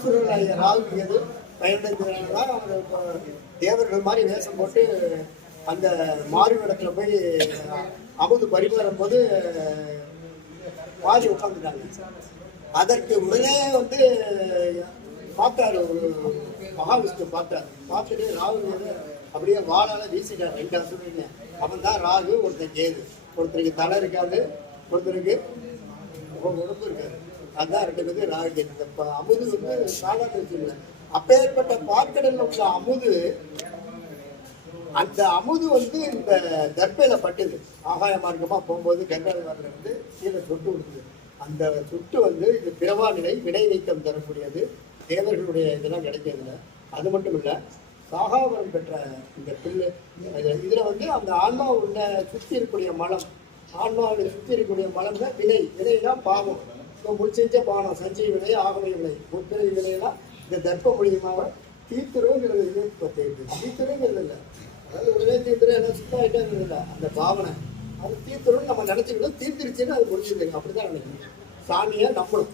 அசுரர்கள் ராகு எது பயன்படுத்தினால அவங்க தேவர்கள் மாதிரி வேஷம் போட்டு அந்த மாறுவிடத்துல போய் அமுது பரிமாறும் போது பாதி உட்காந்துட்டாங்க அதற்கு உடனே வந்து பார்த்தாரு ஒரு மகாவிஷ்ணு பார்த்தாரு. பார்த்துட்டு ராகு வந்து அப்படியே வாழால வீசிட்டார் ரெண்டு அசுரங்க அவன் தான் ராகு ஒருத்தன் கேது. ஒருத்தருக்கு தலை இருக்காது ஒருத்தருக்கு உடம்பு இருக்காது. அதான் ரெண்டு பேரும் ராகு இந்த அமுது வந்து சாதாரண அப்பேற்பட்ட பார்க்கடல் உள்ள அமுது அந்த அமுது வந்து இந்த தர்பையில பட்டுது. ஆகாய மார்க்கமா போகும்போது கங்கை வாரில் வந்து கீழே சொட்டு விடுது அந்த சுட்டு வந்து இது பிறவா நிலை விடை நீக்கம் தரக்கூடியது. தேவர்களுடைய இதெல்லாம் கிடைக்கிறதுல அது மட்டும் இல்லை சாகாவரம் பெற்ற இந்த பிள்ளை இதில் இதுல வந்து அந்த ஆன்மா உள்ள சுத்தி இருக்கக்கூடிய மலம் ஆன்மாவில் சுத்தி இருக்கக்கூடிய மலம் தான் விதை. விதை தான் பாவம். இப்போ முடிச்செஞ்ச பானம் சஞ்சய் விலை ஆகமய விலை. முத்திரை விலையெல்லாம் இந்த தர்ப்ப மூலியமாக தீர்த்துருங்கிறது இது இப்போ தெரியுது தீர்த்துருங்கிறது இல்லை. அதாவது உடனே தீர்த்துரு எல்லாம் சுத்தமாயிட்டாங்கிறது இல்லை அந்த பாவனை. அது தீர்த்துருன்னு நம்ம நினச்சிக்கிட்டோம் தீர்த்துருச்சுன்னு அது முடிஞ்சுது. அப்படி தான் நினைக்கணும் சாமியை நம்பணும்.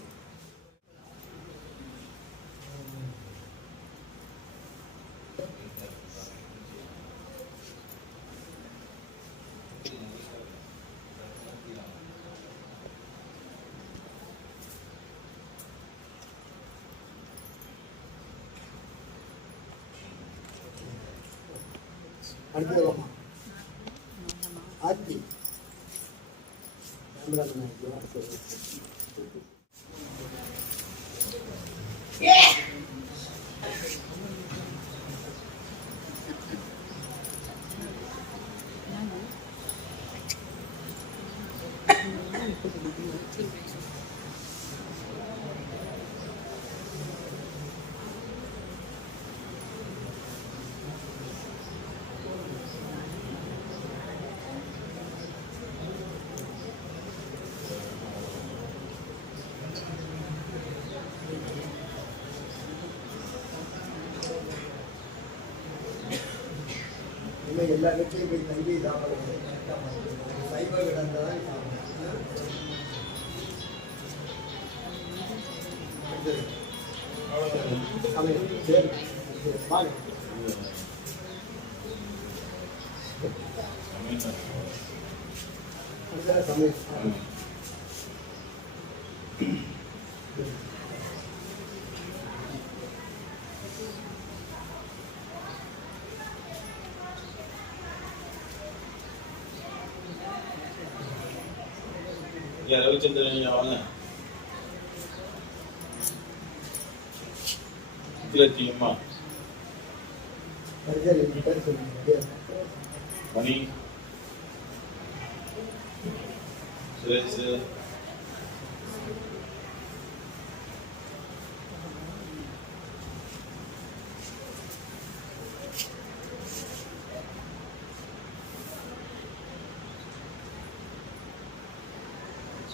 అడిగిదమ్మా అది Yeah! ராமராஜன் எல்லா கட்சியும் போய் தங்கி சாப்பிடுறது சைவ கிடந்தா தான் சரி. சரி. வாங்க. ஐயா ரவிச்சந்திரன் ஐயா வாங்க. முத்துலட்சுமி அம்மா மணி. சுரேஷ்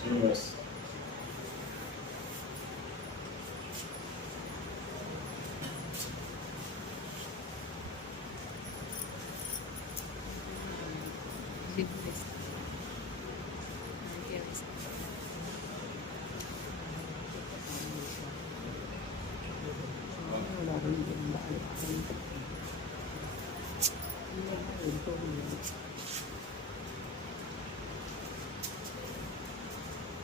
Yes.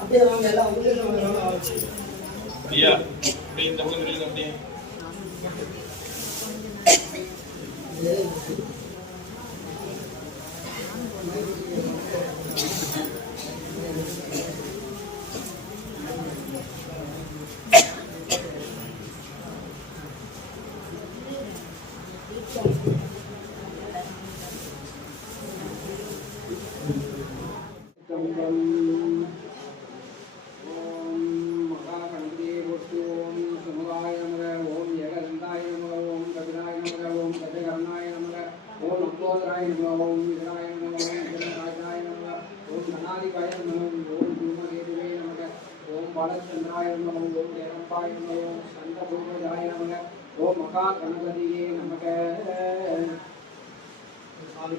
அப்படியே வாங்க எல்லாம் உள்ளே வாங்க ஐயா அப்படியே இந்த பக்கம் நில்லுங்க அப்படியே விநாயகாய நம ஓம் விநாய நம ஓம் விநாயகாய நம ஓம் கணாதிகாய நம ஓம் தூமகேதுவே நமக ஓம் பாலச்சந்திராய நம ஓம் ஏரப்பாய நம ஓம் சந்தபூர்வஜாய நமக ஓம் மகா கணபதியே நமக சாமி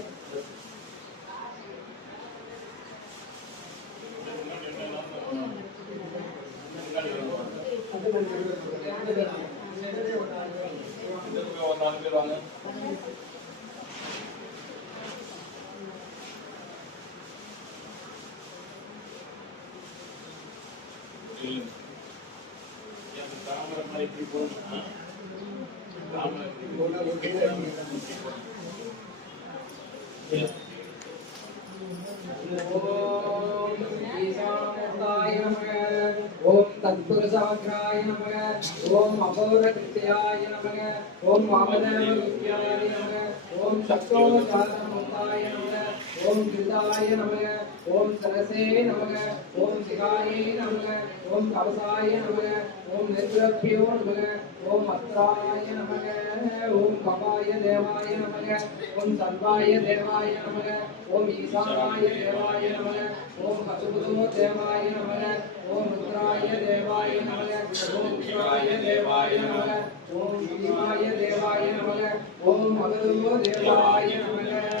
இல்ல. எனக்கு தாமரை மாதிரி இப்படி போகணும்னா, தாமரை இப்படி ஒரு நாள் ஒரு கையில் வச்சுக்கிட்டாங்க. ஓம் ஈசானந்தாய நமக ஓம் தத்புருஷாக்ராய நமக ஓம் அபௌரகிருத்யாய நமக ஓம் சரசே நமக ஓம் சிகாயே நமக ஓம் கவசாய நமக ஓம் நிர்கிரபியோ நமக ஓம் அத்ராய நமக ஓம் கபாய தேவாய நமக ஓம் சர்வாய தேவாய நமக ஓம் ஈசானாய தேவாய நமக ஓம் பசுபதோ தேவாய நமக ஓம் ருத்ராய தேவாய நமக ஓம் ருத்ராய தேவாய நமக ஓம் சிவாய தேவாய நமக ஓம் மகதோ தேவாய நமக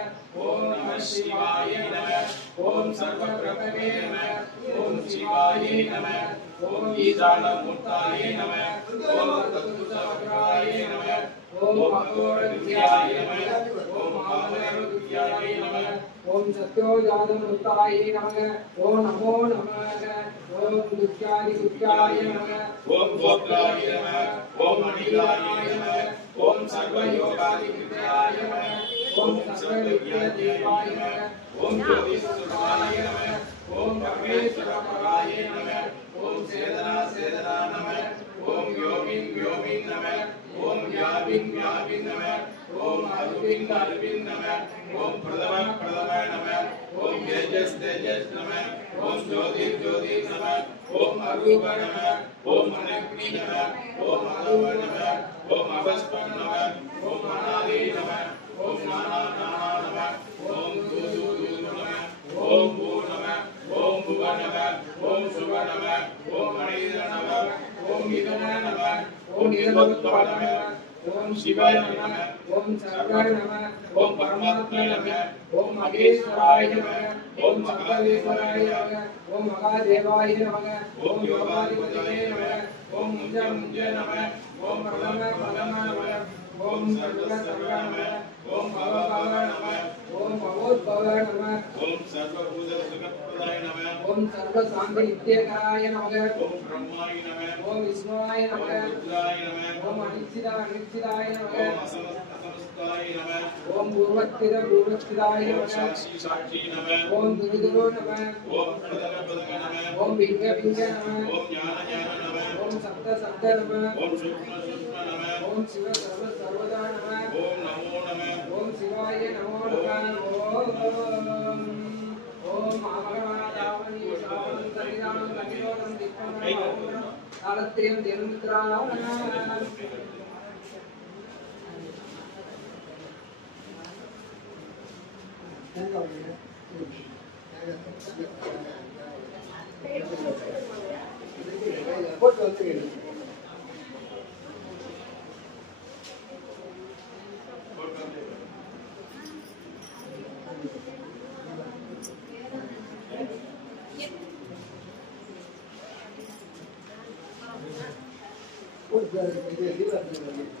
ओम नमः शिवाय नमः ओम सर्वप्रभवे नमः ओम शिवाय नमः ओम ईशानमूर्ताय नमः ओम तत्पुरुषवक्राय नमः ओम अघोरविद्याय नमः ओम महावरविद्याय नमः ओम सत्योजातमूर्ताय नमः ओम नमो नमः ओम दुःख्यादिदुःख्याय नमः ओम गोत्राय नमः ओम मणिलाय नमः ओम सर्वयोगादिविद्याय नमः ओम सर्वज्ञ देवाय नमः ओम ज्योतिष्ठवाय नमः ओम भगवेश्वरपराय नमः ओम सेदना सेदना नमः ओम योगिं योगिं नमः ओम व्यापिं व्यापिं नमः ओम अरुपिं अरुपिं नमः ओम प्रथम प्रथम नमः ओम तेजस तेजस नमः ओम ज्योतिं ज्योतिं नमः ओम अरूप नमः ओम अनग्नि नमः ओम अरूप नमः ओम अवस्प नमः ओम अनादि नमः ஓம் நானா நானா நம ஓம் நம ஓம் பூ நம ஓம் புவ நம ஓம் நம ஓம் மனித நம ஓம் இதன நம ஓம் நம ஓம் சிவாய நம ஓம் சர்வாய நம ஓம் பரமாத்ம நம ஓம் மகேஸ்வராய நம ஓம் நம ஓம் மகாதேவாய நம ஓம் யோகாதிபதியே நம ஓம் முஞ்ச முஞ்ச நம ஓம் பிரதம பிரதம நம ஓம் சர்வ சர்வ நம ओम भगवाय नमः ओम भगवत्पादाय नमः ओम सर्वभूत जगत्प्रदाय नमः ओम सर्वसांगनित्यकाय नमः ओम ब्रह्माय नमः ओम विष्णुवाय नमः ओम रुद्राय नमः ओम अनिश्चिताय अनिश्चिताय नमः ओम असमस्ताय नमः ओम पूर्वस्थिर पूर्वस्थिराय नमः साक्षी साक्षी नमः ओम दुर्दुरो नमः ओम प्रदर प्रदर नमः ओम विंग विंग नमः ओम ज्ञान ज्ञान नमः ओम सप्त सप्त नमः ओम सूक्ष्म सूक्ष्म नमः ओम शिव सर्व सर्वदा नमः காலத்திரியம் திருமித்ராணம் தேங்காய் வைங்க. தேங்காய். போட்டு வந்துருங்க Uy, ya, ya, ya,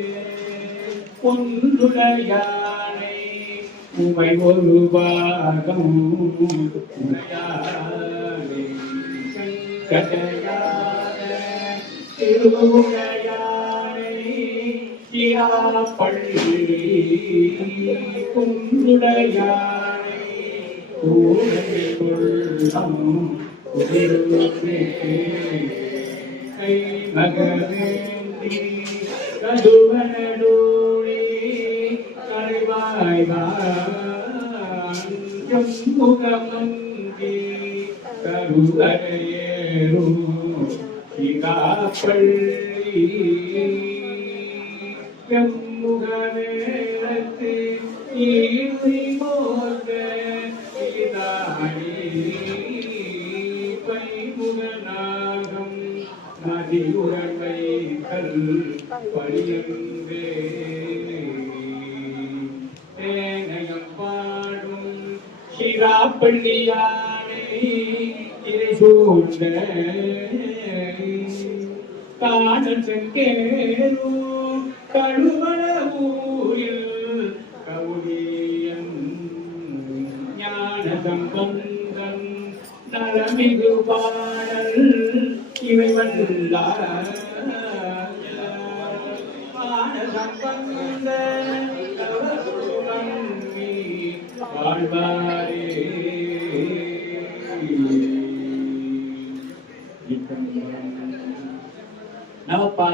ஒன்றுடையானை உமை ஒரு பாகம் உடையானை சங்கடையான திருவுடையானை பள்ளி குன்றுடையானை கூடை கொள்ளம் உதிர்வே கை மகவேந்தி bài bản dâm thu cam kỳ ca đủ ai ru thì ca phơi dâm thu ca சிராப்பள்ளியானை இறை சூழ்ந்த காணல் செங்கேரும் கழுவள ஊரில் கவுடியன். ஞான நலமிகு பாடல் இவை வல்லார்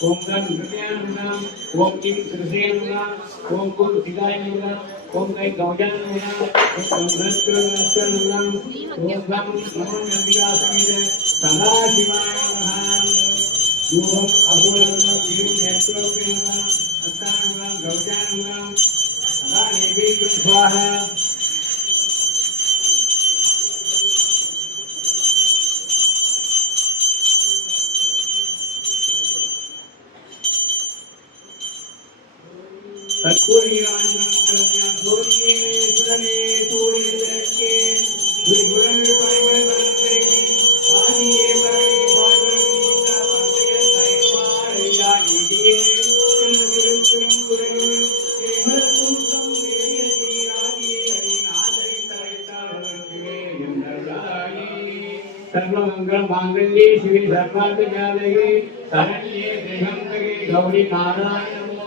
ఓం గం హృదయానుగుణ ఓం కిం హృదయానుగుణ ఓం గుం హృదయానుగుణ ఓం గై గౌజానుగుణ ఓం బ్రహ్మస్త్రనుగుణ ఓం గం సమన్యమియాసమిద సదా శివాయ నమః. యోగం అగుణగుణ యోగం నేత్రోపేణ అత్తానుగుణ గౌజానుగుణ సదా నివేదం స్వాహ கை கௌஜாய நமः ஓம் கம்ரஸ்கிருதஸ்ய நமः ஓம் கம் நமோ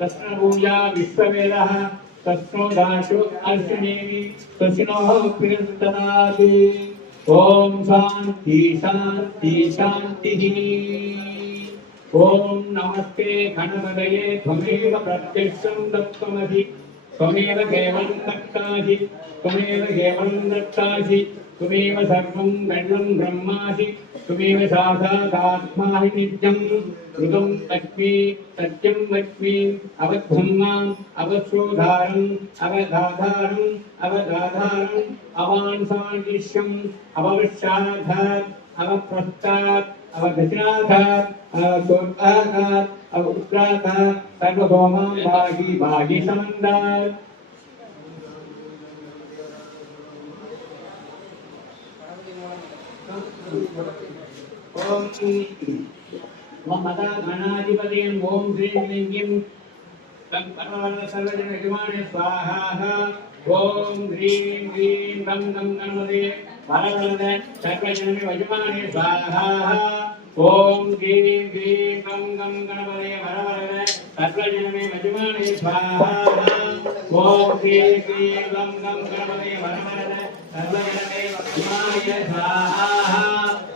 वृक्षः तस्मभूया विश्ववेदः तस्नो दाशो अर्षणेमि स्वस्तिनोः पिरन्तनात् ॐ शान्ति शान्ति शान्तिः ॐ नमस्ते गणपतये त्वमेव प्रत्यक्षं दत्तमसि त्वमेव केवलं दत्तासि त्वमेव केवलं दत्तासि तुमेव सर्वं गण्यं ब्रह्मासि तुमेव त्वमेव साक्षादात्माहि नित्यं कृतं तक्मि सत्यं वच्मि अवब्रह्माम् अवशोधारं अवधाधारं अवधाधारं, अवांसादिश्यम् अववृक्षाधात् अवप्रस्थात् अवघचनाधात् अवदुर्गाधात् अवउत्राधात् सर्वभौमां भागी भागी समन्दात् ओम ममता गणाधिपते ओम ह्रीं क्लीं किं सर्वजनहिमाणे स्वाहा ओम ह्रीं ह्रीं गं गं गणपते भरगणद सर्वजनमिवजमाणे स्वाहा ओम ह्रीं ह्रीं गं गं गणपते भरवरद सर्वजनमिवजमाणे स्वाहा ओम ह्रीं ह्रीं गं गं गणपते भरवरद सर्वजनमिवजमाणे स्वाहा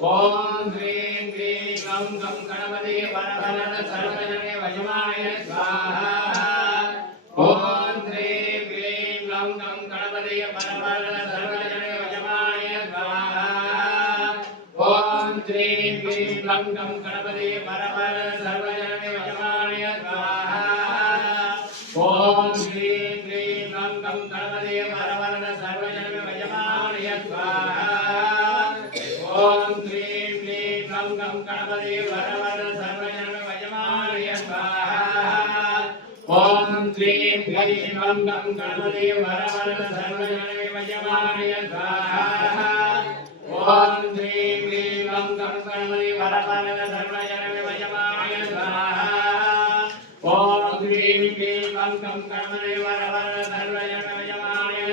ஓம் ஹ்ரீம் ஹ்ரீம் கம் கம் கணபதி வரவரத சர்வஜனே வஜமாய ஸ்வாஹா. ஓம் ஹ்ரீம் ஹ்ரீம் கணபதி శ్రీం గణేశం గంగణే వరవరణ సర్వజనే వజమానయ ఓం శ్రీం గ్రీం గంగణే వరవరణ సర్వజనే వజమానయ ఓం శ్రీం గ్రీం గంగణే వరవరణ సర్వజన వజమానయ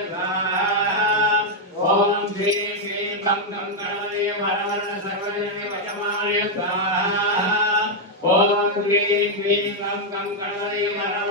ఓం శ్రీం గ్రీం గంగణే వరవరణ సర్వజనే వజమానయ ఓం శ్రీం గ్రీం గంగణే వరవరణ